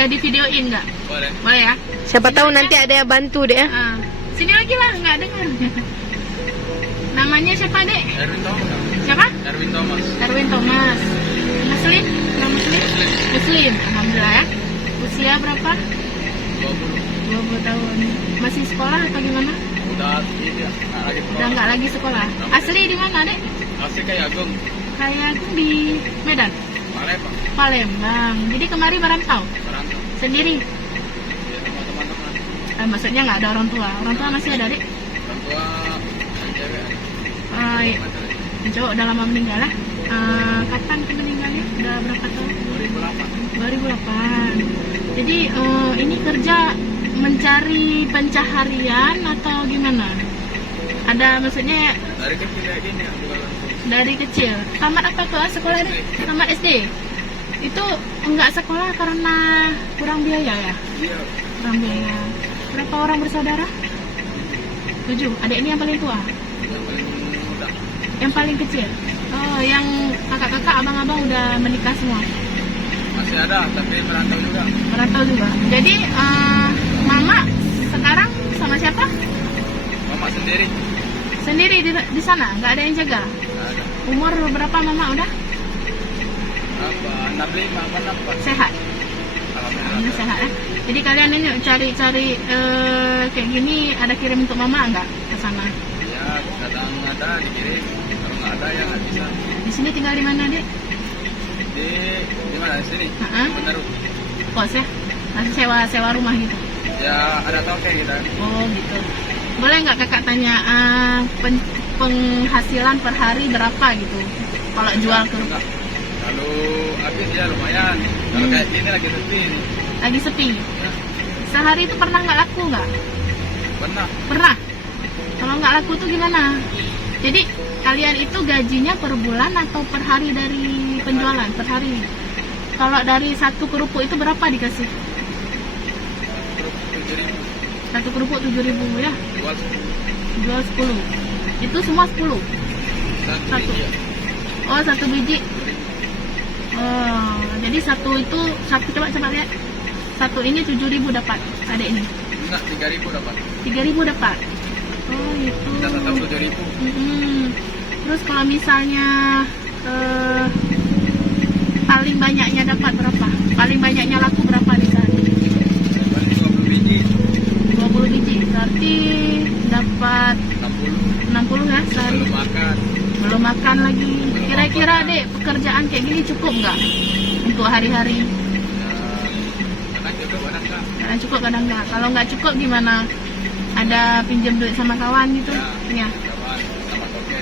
Boleh di videoin nggak? Boleh. Boleh ya? Siapa tahu nanti ada yang bantu deh ya. Sini lagi lah, nggak dengar. Namanya siapa dek? Erwin Thomas. Siapa? Erwin Thomas. Erwin Thomas. Muslim? Nama Muslim? Muslim, alhamdulillah ya. Usia berapa? 20 tahun. Masih sekolah atau gimana? Udah ini ya, nggak lagi Udah nggak lagi sekolah. Asli di mana dek? Asli kayak Agung. Kayak aku di Medan, Palembang. Palembang. Jadi kemari merantau Merantau. sendiri. Ya, sama teman-teman. Maksudnya nggak ada orang tua. Orang tua masih ada dek? Orang tua yang cewek. Cowok udah lama meninggal lah. Kapan meninggalnya? Udah berapa tahun? 2008. Jadi ini kerja mencari pencaharian atau gimana? Ada maksudnya Dari kecil kayak gini ya, jualan. dari kecil. Tamat apa tuh sekolah deh? Tamat SD. Itu enggak sekolah karena kurang biaya ya? Iya. Kurang biaya. Berapa orang bersaudara? 7. Adik ini yang paling tua? Yang paling muda. Yang paling kecil? Oh, yang kakak-kakak, abang-abang udah menikah semua? Masih ada, tapi merantau juga. Merantau juga. Jadi mama sekarang sama siapa? Mama sendiri. Sendiri di sana, nggak ada yang jaga. Nggak ada. Umur berapa mama udah? Apa? 65 apa 64? Sehat. Alhamdulillah. Alhamdulillah sehat ya. Jadi kalian ini cari-cari kayak gini ada kirim untuk mama nggak ke sana? Ya, kadang ada dikirim. Kalau nggak ada ya nggak bisa. Di sini tinggal di mana dek? Di mana di sini? Menaruh. Kos ya? Masih sewa rumah gitu? Ya ada toke kita. Oh gitu. Boleh nggak kakak tanya penghasilan per hari berapa gitu? Kalau jual ke Enggak. Kalau habis ya lumayan. Kalau kayak gini lagi sepi ini. lagi sepi. Ya, Sehari itu pernah nggak laku nggak? pernah. Pernah. Kalau nggak laku tuh gimana? Jadi kalian itu gajinya per bulan atau per hari dari penjualan? Per hari. Kalau dari satu kerupuk itu berapa dikasih? Kerupuk 7.000. Satu kerupuk 7.000 ya? Jual 10. Jual 10. Itu semua 10? Satu Satu. biji ya. Oh, satu biji. 7.000. Oh, jadi satu itu, coba lihat. Satu ini 7.000 dapat, ada ini. Enggak, 3.000 dapat. 3.000 dapat. Oh, itu. Kita tetap 7.000. Terus kalau misalnya paling banyaknya dapat berapa? Paling banyaknya laku berapa di sana? Paling 20 biji. 20 biji. Berarti dapat 60 ya sehari. Belum makan. Belum makan lagi. Kira-kira dek, pekerjaan kayak gini cukup nggak untuk hari-hari? Ya, kadang juga kadang enggak. Kadang cukup, kadang nggak. Kalau nggak cukup gimana? Ada pinjam duit sama kawan gitu? Ya. Kawan sama toke.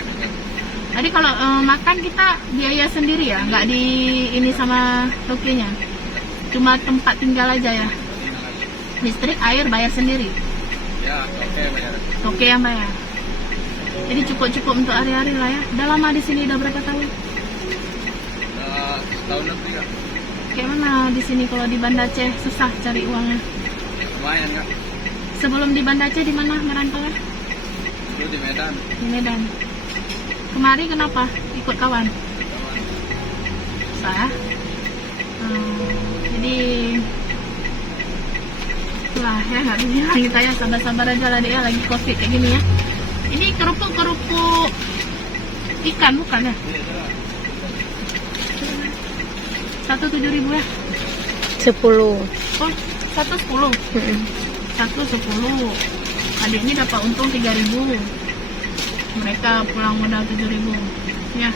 Tadi kalau makan kita biaya sendiri ya, nggak di ini sama tokenya. Cuma tempat tinggal aja ya. Listrik, air bayar sendiri. Ya, toke bayar. Toke yang bayar. Jadi cukup untuk hari-hari lah ya. Udah lama di sini, udah berapa tahun? Setahun lebih ya. Kayak mana di sini kalau di Banda Aceh susah cari uangnya? Lumayan enggak? Sebelum di Banda Aceh di mana merantau ya? Dulu di Medan. Di Medan. Kemari kenapa? Ikut kawan? Kawan. Saya. Jadi itulah ya, nggak bisa bilang kita ya, sabar-sabar aja lah deh ya, lagi covid kayak gini ya. Ini kerupuk ikan bukan ya? Satu 7.000 ya? 10. Oh, satu 10. Satu 10. Adik ini dapat untung 3.000. Mereka pulang modal 7.000. Ya.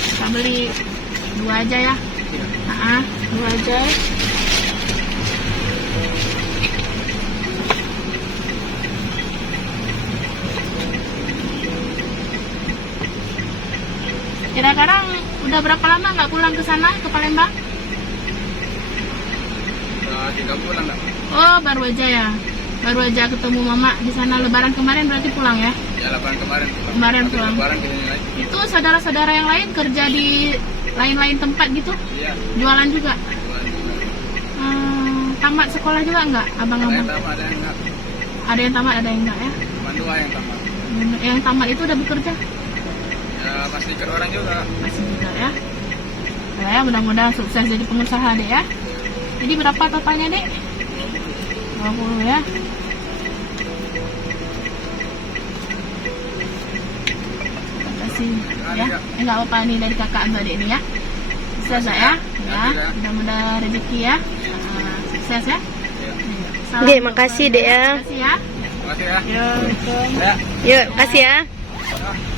Kita beli 2 aja ya. 2 aja. Kira-kira udah berapa lama nggak pulang ke sana, ke Palembang? Udah 3 bulan enggak? Oh, baru aja ya. Baru aja ketemu mama di sana. Lebaran kemarin berarti pulang ya? Ya, lebaran kemarin. Kemarin Habis pulang. Lebaran ke sini lagi. Itu saudara-saudara yang lain kerja di lain-lain tempat gitu? Iya. Jualan juga? Jualan. Tamat sekolah juga enggak, Ada yang abang-abang? tamat, ada yang enggak. Ada yang tamat, ada yang enggak ya? Cuma 2 yang tamat. Yang tamat itu udah bekerja? Ya, masih ikut orang juga. Masih juga ya? Ya, mudah-mudahan sukses jadi pengusaha deh ya. Jadi berapa totalnya, Dek? 20 ya. Terima kasih ya. Enggak apa-apa nih dari kakak sama adik ini ya. Sukses ya. Ya, mudah-mudahan rezeki ya. Sukses ya. Salam Dek, makasih, Dek, ya. Terima kasih ya. Terima kasih ya. Yo, Ya. Yuk, kasih ya. Ya.